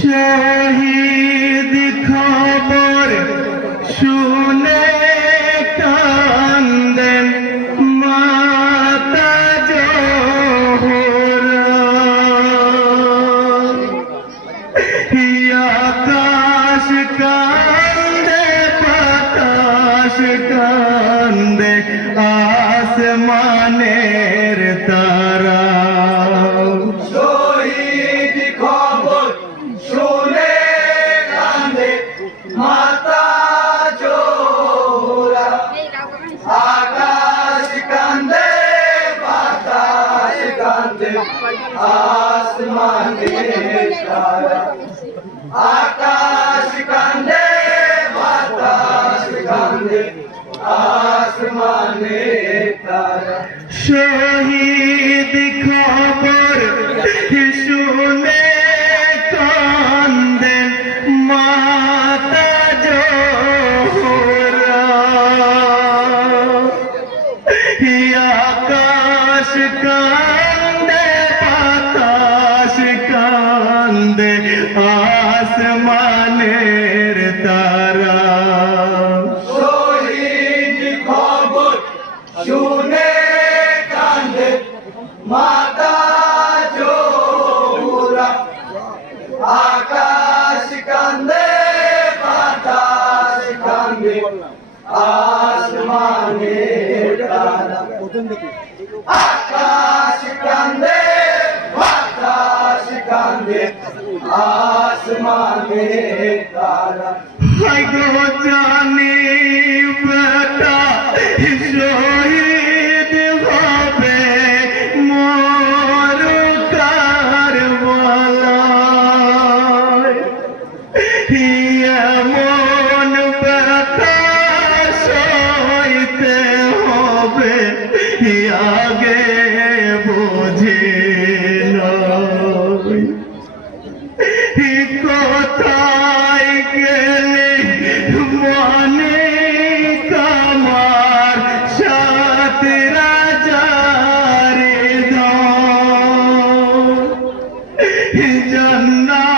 শহীদ খবর শুনে কান্দেন মাতা জোহরা। আকাশ কান্দে বাতাস কান্দে আসমানের তারা। শহীদ খবর শুনে কান্দে মাতা জোহরা। আকাশ কান্দে বাতাস কান্দে আসমানের তারা। আকাশ কান্দে বাতাস কান্দে আসমানের তারা। শহীদ খবর শুনে কান্দেন মাতা জোহরা। আকাশ কান্দে বাতাস কান্দে আসমানের তারা। শহীদ খবর শুনে কান্দে মাতা জোহরা। আকাশ কান্দে বাতাস কান্দে আসমানের তারা। আকাশ কান্দে বাতাস কান্দে আসমানের তারা। হায় গো জানি বেটা শহীদ হবে মোর কারবালায়। এমন ব্যথা সইতে হবে আগে বুঝি নাই। কোথায় গেলে মনে কামার সাত রাজার জান্নাত